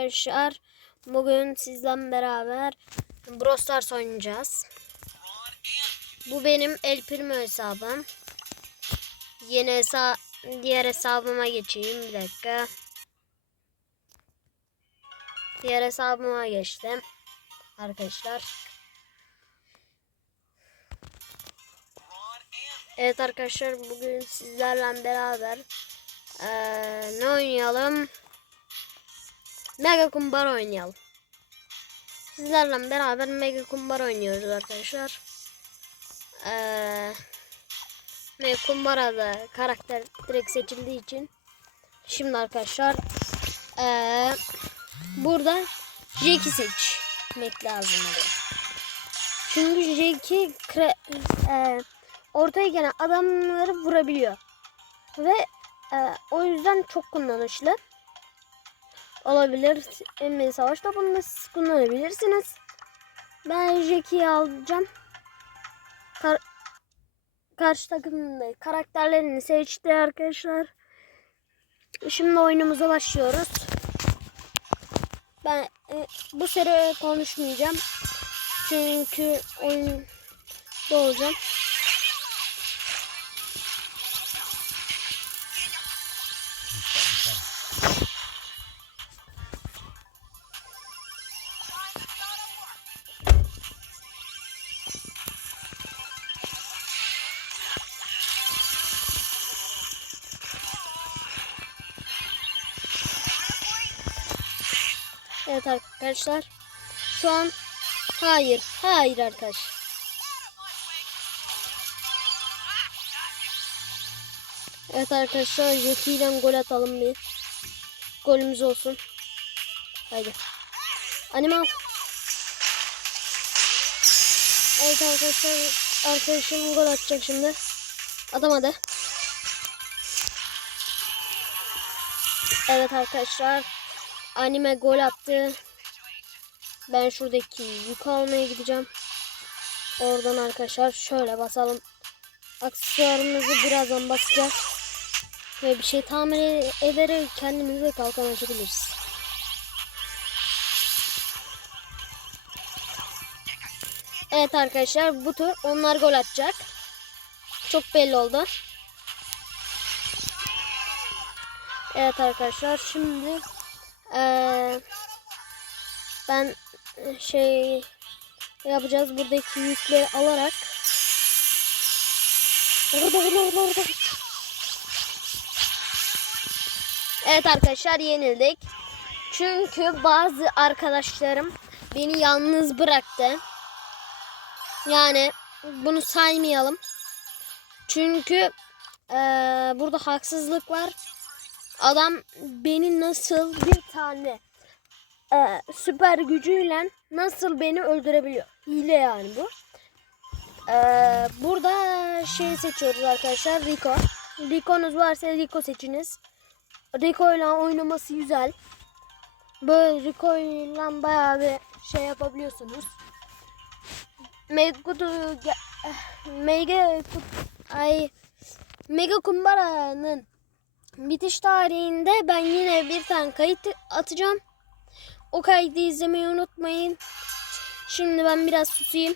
arkadaşlar. Bugün sizden beraber Brawl oynayacağız. Bu benim El Primo hesabım. Yeni hesa diğer hesabıma geçeyim bir dakika. Diğer hesabıma geçtim. Arkadaşlar. Evet arkadaşlar bugün sizlerle beraber eee, ne oynayalım? Mega Kumbar oynayalım. Sizlerle beraber Mega Kumbar oynuyoruz arkadaşlar. Eee Mega Kumbara'da karakter direkt seçildiği için şimdi arkadaşlar eee, burada Jack'i seçmek lazım oluyor. Çünkü Jack'i eee, ortaya gelen adamları vurabiliyor. Ve e, o yüzden çok kullanışlı olabilir. Emmi Savaş'ta bunu da kullanabilirsiniz. Ben Jackie'yi alacağım. Kar karşı takımın da karakterlerini seçti arkadaşlar. Şimdi oyunumuza başlıyoruz. Ben e, bu sene konuşmayacağım. Çünkü oyun olacağım. Evet arkadaşlar. Şu an hayır. Hayır arkadaş. Evet arkadaşlar Jetty'den gol atalım bir. Golümüz olsun. Haydi. Animal. Evet arkadaşlar arkadaşım gol atacak şimdi. Atamadı. Evet arkadaşlar anime gol attı. Ben şuradaki yük almaya gideceğim. Oradan arkadaşlar şöyle basalım. Aksesuarımızı birazdan basacağız. Ve bir şey tamir ederek kendimize kalkan açabiliriz. Evet arkadaşlar bu tur onlar gol atacak. Çok belli oldu. Evet arkadaşlar şimdi eee, ben şey yapacağız buradaki yükleri alarak. Evet arkadaşlar yenildik. Çünkü bazı arkadaşlarım beni yalnız bıraktı. Yani bunu saymayalım. Çünkü eee, burada haksızlık var. Adam beni nasıl bir tane eee, süper gücüyle nasıl beni öldürebiliyor? Hile yani bu. Eee, burada şey seçiyoruz arkadaşlar. Rico. Rico'nuz varsa Rico seçiniz. Rico ile oynaması güzel. Böyle Rico ile bayağı bir şey yapabiliyorsunuz. Mega Mega ay Mega Kumbara'nın bitiş tarihinde ben yine bir tane kayıt atacağım. O kaydı izlemeyi unutmayın. Şimdi ben biraz susayım.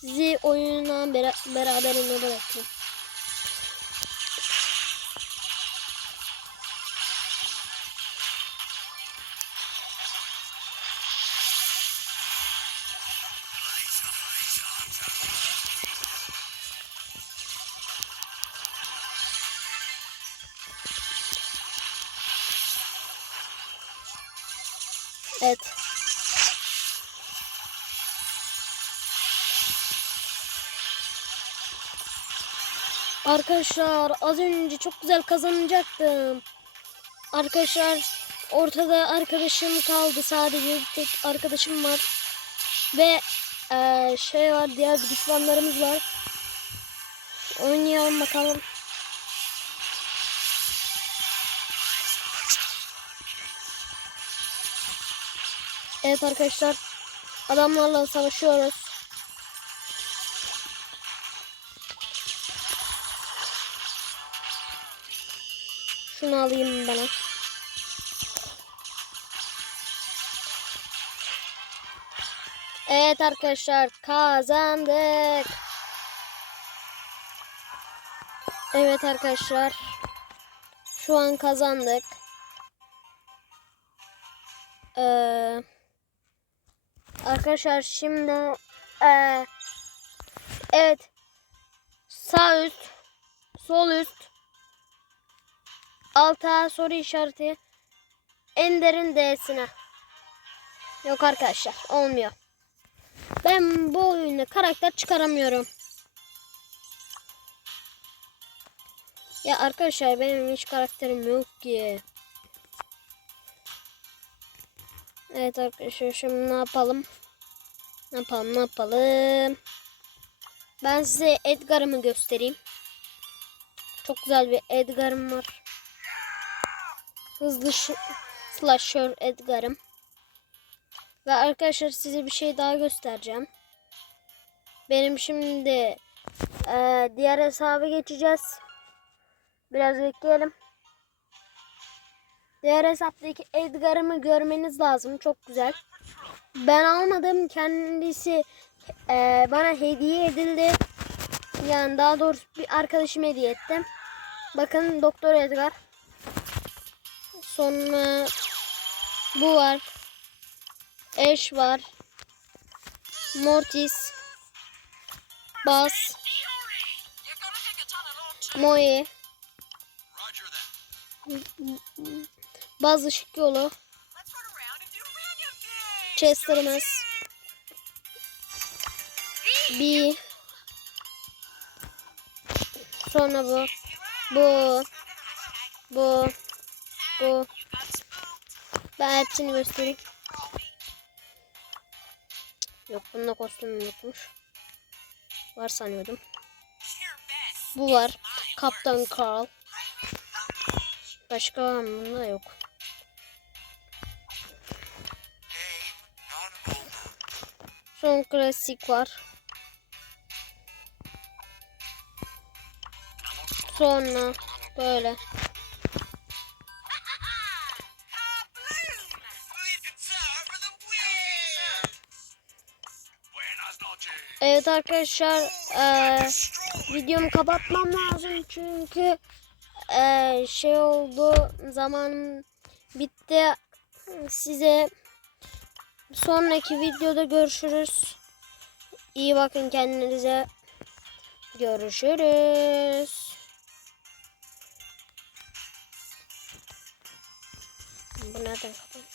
Sizi oyunla bera beraberinde bırakayım. Evet. Arkadaşlar az önce çok güzel kazanacaktım. Arkadaşlar ortada arkadaşım kaldı. Sadece bir tek arkadaşım var. Ve eee, şey var diğer düşmanlarımız var. Oynayalım bakalım. Evet arkadaşlar adamlarla savaşıyoruz. Şunu alayım bana. Evet arkadaşlar kazandık. Evet arkadaşlar. Şu an kazandık. Ee, arkadaşlar şimdi ee, evet sağ üst sol üst alta soru işareti Ender'in D'sine. Yok arkadaşlar olmuyor. Ben bu oyunda karakter çıkaramıyorum. Ya arkadaşlar benim hiç karakterim yok ki. Evet arkadaşlar şimdi ne yapalım? Ne yapalım ne yapalım? Ben size Edgar'ımı göstereyim. Çok güzel bir Edgar'ım var. Hızlı slasher Edgar'ım. Ve arkadaşlar size bir şey daha göstereceğim. Benim şimdi e, diğer hesaba geçeceğiz. Biraz bekleyelim. Diğer hesaptaki Edgar'ımı görmeniz lazım. Çok güzel. Ben almadım. Kendisi e, bana hediye edildi. Yani daha doğrusu bir arkadaşım hediye etti. Bakın Doktor Edgar. Sonra bu var. Ash var. Mortis. Buzz. Moe. Buzz ışık yolu. Chester'ımız. Bir. Sonra bu. Bu. Bu. Bu. Ben hepsini göstereyim. Yok bunda kostüm yokmuş. Var sanıyordum. Bu var. Kaptan Carl. Başka var mı? Bunda yok. Son klasik var. Sonra böyle. Evet arkadaşlar eee, videomu kapatmam lazım çünkü eee, şey oldu zamanım bitti size sonraki videoda görüşürüz. İyi bakın kendinize. Görüşürüz. Bu nereden kapanıyor